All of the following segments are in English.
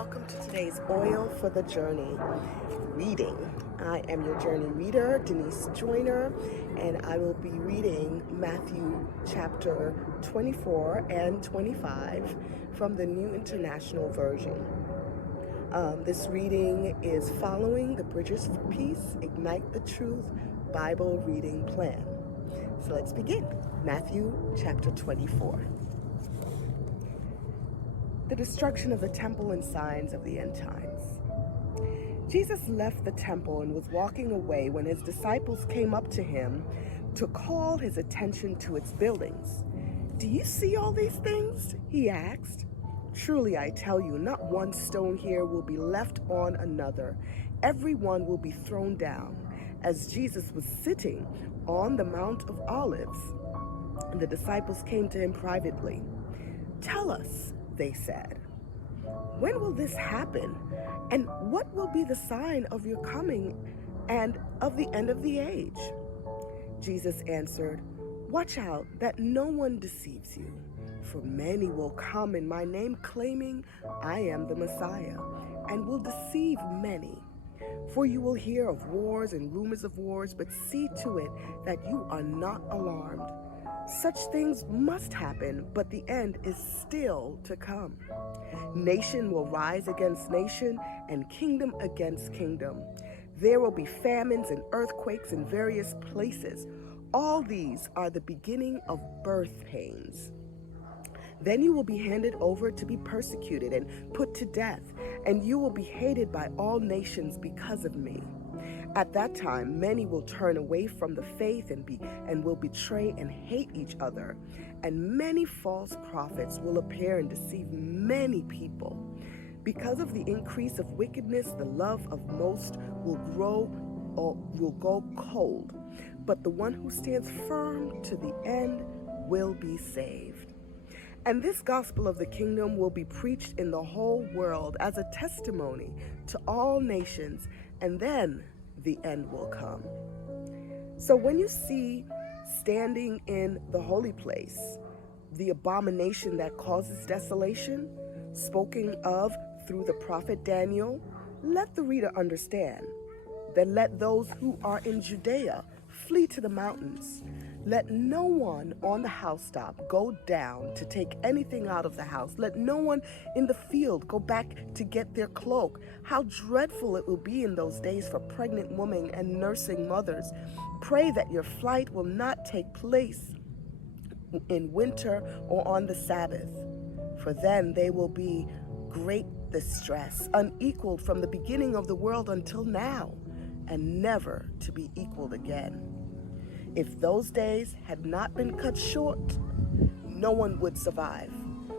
welcome to today's Oil for the Journey reading. I am your journey reader, Denise Joyner, and I will be reading Matthew chapter 24 and 25 from the New International Version. This reading is following the Bridges for Peace, Ignite the Truth Bible reading plan. So let's begin. Matthew chapter 24. The destruction of the temple and signs of the end times. Jesus left the temple and was walking away when his disciples came up to him to call his attention to its buildings. "Do you see all these things?" he asked. "Truly I tell you, not one stone here will be left on another. Every one will be thrown down." As Jesus was sitting on the Mount of Olives, the disciples came to him privately. "Tell us," they said, "when will this happen? And what will be the sign of your coming and of the end of the age?" Jesus answered, "Watch out that no one deceives you, for many will come in my name claiming I am the Messiah, and will deceive many. For you will hear of wars and rumors of wars, but see to it that you are not alarmed. Such things must happen, but the end is still to come. Nation will rise against nation, and kingdom against kingdom. There will be famines and earthquakes in various places. All these are the beginning of birth pains. Then you will be handed over to be persecuted and put to death, and you will be hated by all nations because of me. At that time, many will turn away from the faith and will betray and hate each other. And many false prophets will appear and deceive many people. Because of the increase of wickedness, the love of most will go cold. But the one who stands firm to the end will be saved. And this gospel of the kingdom will be preached in the whole world as a testimony to all nations, and then the end will come. So when you see standing in the holy place the abomination that causes desolation, spoken of through the prophet Daniel, let the reader understand. Then let those who are in Judea flee to the mountains. Let no one on the housetop go down to take anything out of the house. Let no one in the field go back to get their cloak. How dreadful it will be in those days for pregnant women and nursing mothers. Pray that your flight will not take place in winter or on the Sabbath, for then they will be great distress, unequaled from the beginning of the world until now, and never to be equaled again. If those days had not been cut short, no one would survive.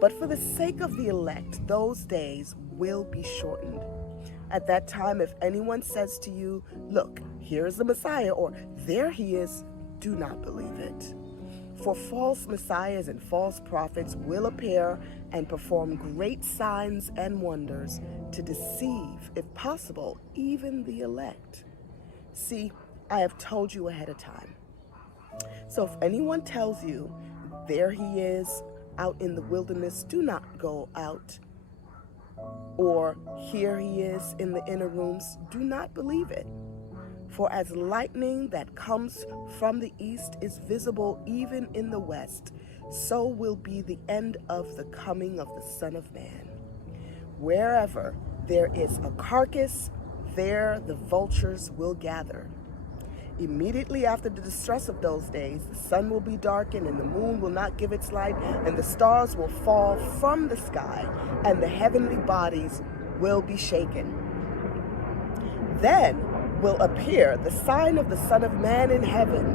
But for the sake of the elect, those days will be shortened. At that time, if anyone says to you, 'Look, here is the Messiah,' or 'There he is,' do not believe it. For false messiahs and false prophets will appear and perform great signs and wonders to deceive, if possible, even the elect. See, I have told you ahead of time. So if anyone tells you, 'There he is out in the wilderness,' do not go out. Or 'Here he is in the inner rooms,' do not believe it. For as lightning that comes from the east is visible even in the west, so will be the end of the coming of the Son of Man. Wherever there is a carcass, there the vultures will gather. Immediately after the distress of those days, the sun will be darkened, and the moon will not give its light, and the stars will fall from the sky, and the heavenly bodies will be shaken. Then will appear the sign of the Son of Man in heaven,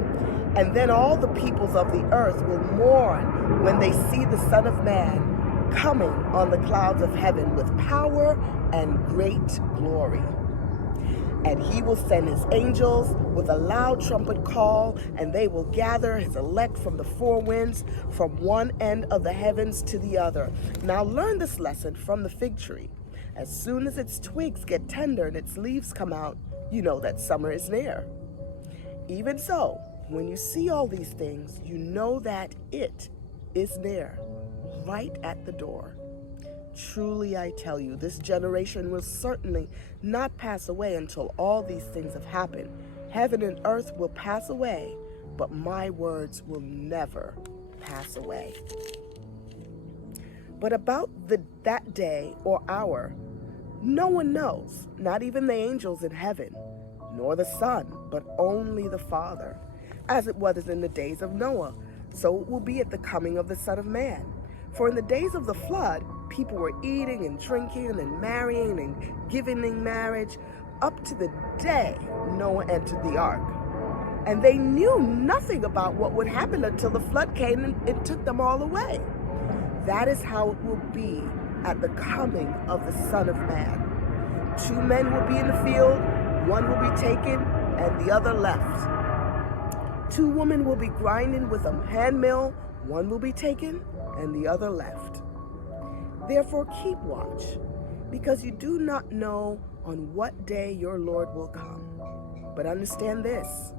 and then all the peoples of the earth will mourn when they see the Son of Man coming on the clouds of heaven with power and great glory. And he will send his angels with a loud trumpet call, and they will gather his elect from the four winds, from one end of the heavens to the other. Now learn this lesson from the fig tree. As soon as its twigs get tender and its leaves come out, you know that summer is near. Even so, when you see all these things, you know that it is near, right at the door. Truly I tell you, this generation will certainly not pass away until all these things have happened. Heaven and earth will pass away, but my words will never pass away. But about that day or hour, no one knows, not even the angels in heaven, nor the Son, but only the Father. As it was in the days of Noah, so it will be at the coming of the Son of Man. For in the days of the flood, people were eating and drinking and marrying and giving in marriage up to the day Noah entered the ark. And they knew nothing about what would happen until the flood came and it took them all away. That is how it will be at the coming of the Son of Man. 2 men will be in the field, one will be taken and the other left. 2 women will be grinding with a hand mill, one will be taken and the other left. Therefore keep watch, because you do not know on what day your Lord will come. But understand this,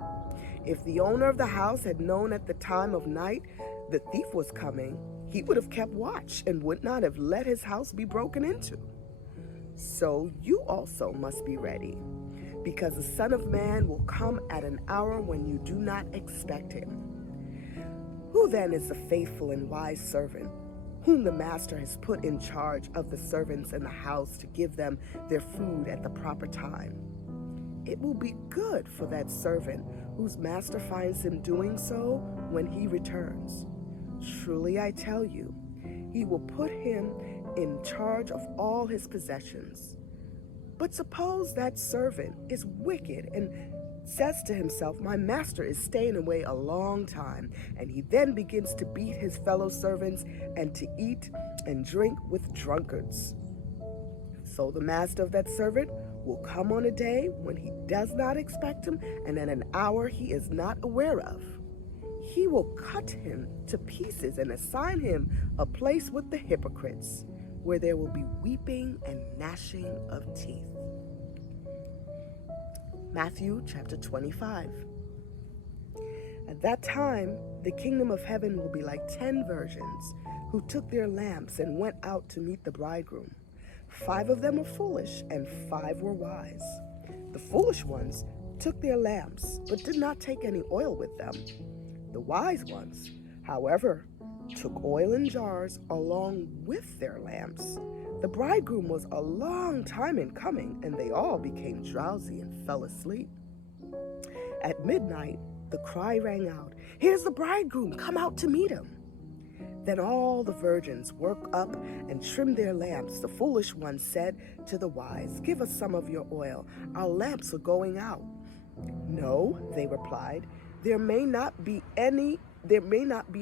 if the owner of the house had known at the time of night the thief was coming, he would have kept watch and would not have let his house be broken into. So you also must be ready, because the Son of Man will come at an hour when you do not expect him. Who then is the faithful and wise servant, whom the master has put in charge of the servants in the house to give them their food at the proper time? It will be good for that servant whose master finds him doing so when he returns. Truly I tell you, he will put him in charge of all his possessions. But suppose that servant is wicked and says to himself, my master is staying away a long time, and he then begins to beat his fellow servants and to eat and drink with drunkards. So the master of that servant will come on a day when he does not expect him, and at an hour he is not aware of. He will cut him to pieces and assign him a place with the hypocrites, where there will be weeping and gnashing of teeth. Matthew chapter 25. At that time, the kingdom of heaven will be like 10 virgins who took their lamps and went out to meet the bridegroom. 5 of them were foolish and 5 were wise. The foolish ones took their lamps but did not take any oil with them. The wise ones, however, took oil in jars along with their lamps. The bridegroom was a long time in coming, and they all became drowsy and fell asleep. At midnight, the cry rang out, "Here's the bridegroom, come out to meet him." Then all the virgins woke up and trimmed their lamps. The foolish ones said to the wise, "Give us some of your oil, our lamps are going out." "No," they replied, there may not be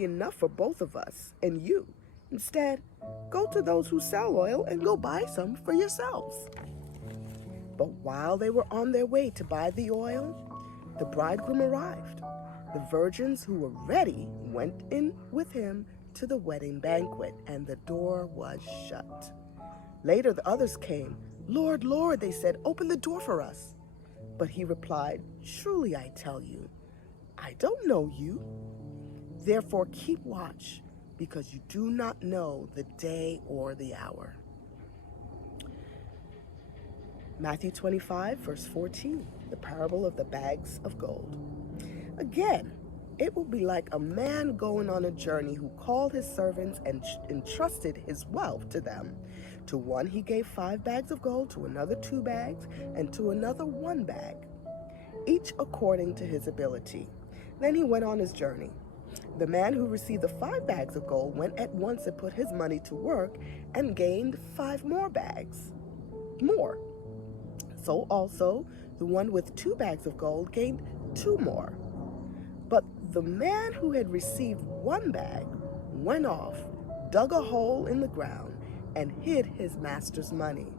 enough for both of us and you. Instead, go to those who sell oil and go buy some for yourselves." But while they were on their way to buy the oil, the bridegroom arrived. The virgins who were ready went in with him to the wedding banquet, and the door was shut. Later the others came. "Lord, Lord," they said, "open the door for us." But he replied, "Truly I tell you, I don't know you. Therefore keep watch, because you do not know the day or the hour." Matthew 25, verse 14, the parable of the bags of gold. Again, it will be like a man going on a journey who called his servants and entrusted his wealth to them. To one he gave 5 bags of gold, to another 2 bags, and to another 1 bag, each according to his ability. Then he went on his journey. The man who received the 5 bags of gold went at once and put his money to work and gained 5 more bags. More. So also the one with 2 bags of gold gained 2 more. But the man who had received 1 bag went off, dug a hole in the ground, and hid his master's money.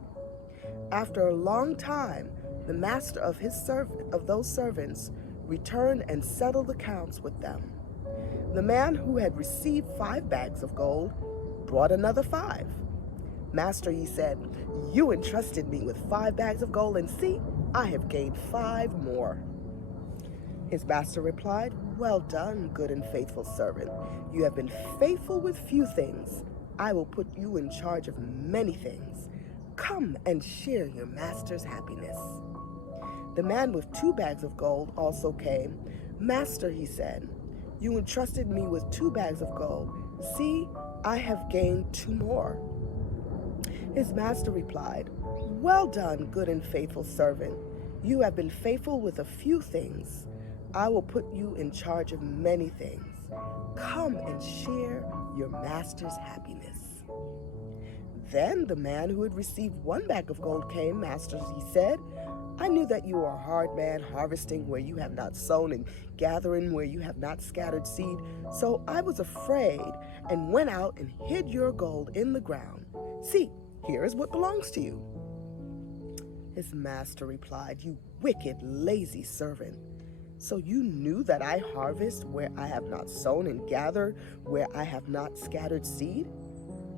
After a long time, the master of those servants returned and settled accounts with them. The man who had received 5 bags of gold brought another 5. "Master," he said, "you entrusted me with 5 bags of gold, and see, I have gained 5 more." His master replied, "Well done, good and faithful servant. You have been faithful with few things. I will put you in charge of many things. Come and share your master's happiness." The man with 2 bags of gold also came. "Master," he said, "you entrusted me with 2 bags of gold. See, I have gained 2 more." His master replied, "Well done, good and faithful servant. You have been faithful with a few things. I will put you in charge of many things. Come and share your master's happiness." Then the man who had received 1 bag of gold came. "Master," he said, "I knew that you are a hard man, harvesting where you have not sown and gathering where you have not scattered seed. So I was afraid and went out and hid your gold in the ground. See, here is what belongs to you." His master replied, "You wicked, lazy servant. So you knew that I harvest where I have not sown and gather where I have not scattered seed?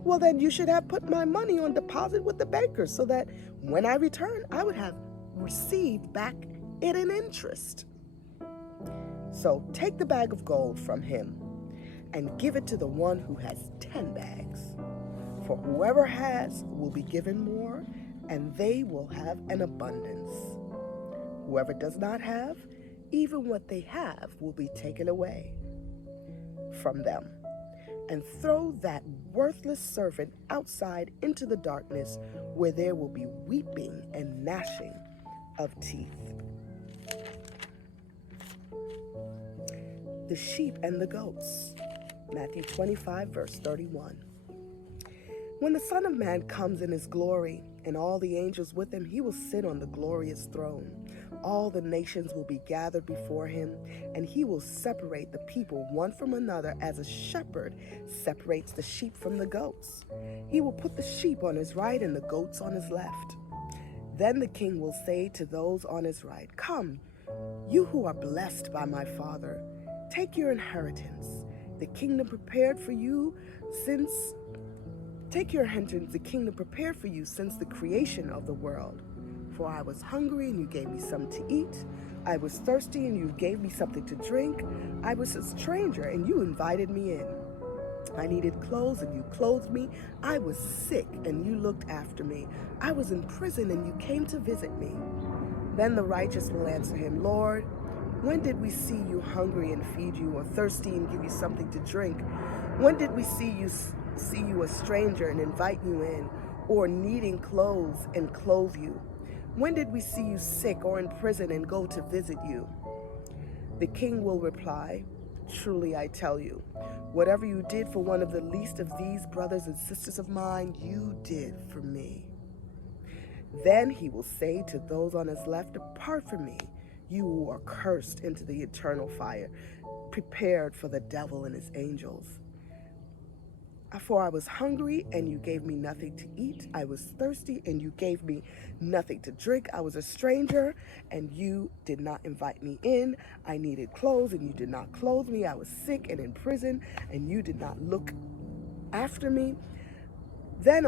Well, then you should have put my money on deposit with the bankers so that when I return, I would have received back it in interest. So take the bag of gold from him and give it to the one who has 10 bags. For whoever has will be given more, and they will have an abundance. Whoever does not have, even what they have will be taken away from them. And throw that worthless servant outside into the darkness, where there will be weeping and gnashing of teeth." The sheep and the goats. Matthew 25, verse 31. When the Son of Man comes in his glory, and all the angels with him, he will sit on the glorious throne. All the nations will be gathered before him, and he will separate the people one from another as a shepherd separates the sheep from the goats. He will put the sheep on his right and the goats on his left. Then the king will say to those on his right, "Come, you who are blessed by my Father, take your inheritance, the kingdom prepared for you since the creation of the world. For I was hungry, and you gave me something to eat. I was thirsty, and you gave me something to drink. I was a stranger, and you invited me in. I needed clothes, and you clothed me. I was sick, and you looked after me. I was in prison, and you came to visit me." Then the righteous will answer him, "Lord, when did we see you hungry and feed you, or thirsty and give you something to drink? When did we see you a stranger and invite you in, or needing clothes and clothe you? When did we see you sick or in prison and go to visit you?" The king will reply, "Truly I tell you, whatever you did for one of the least of these brothers and sisters of mine, you did for me." Then he will say to those on his left, "Depart from me, you who are cursed, into the eternal fire, prepared for the devil and his angels. For I was hungry, and you gave me nothing to eat. I was thirsty, and you gave me nothing to drink. I was a stranger, and you did not invite me in. I needed clothes, and you did not clothe me. I was sick and in prison, and you did not look after me." Then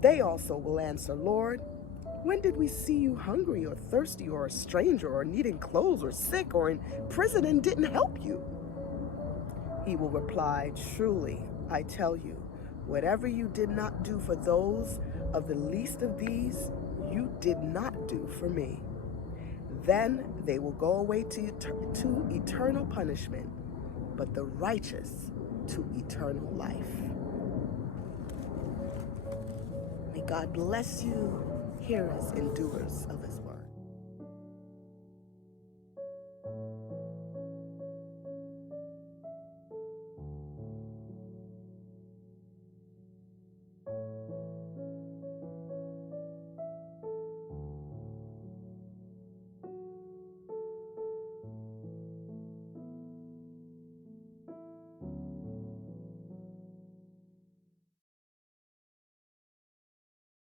they also will answer, "Lord, when did we see you hungry or thirsty or a stranger or needing clothes or sick or in prison and didn't help you?" He will reply, "Truly, I tell you, whatever you did not do for those of the least of these, you did not do for me." Then they will go away to eternal punishment, but the righteous to eternal life. May God bless you, hearers and doers of his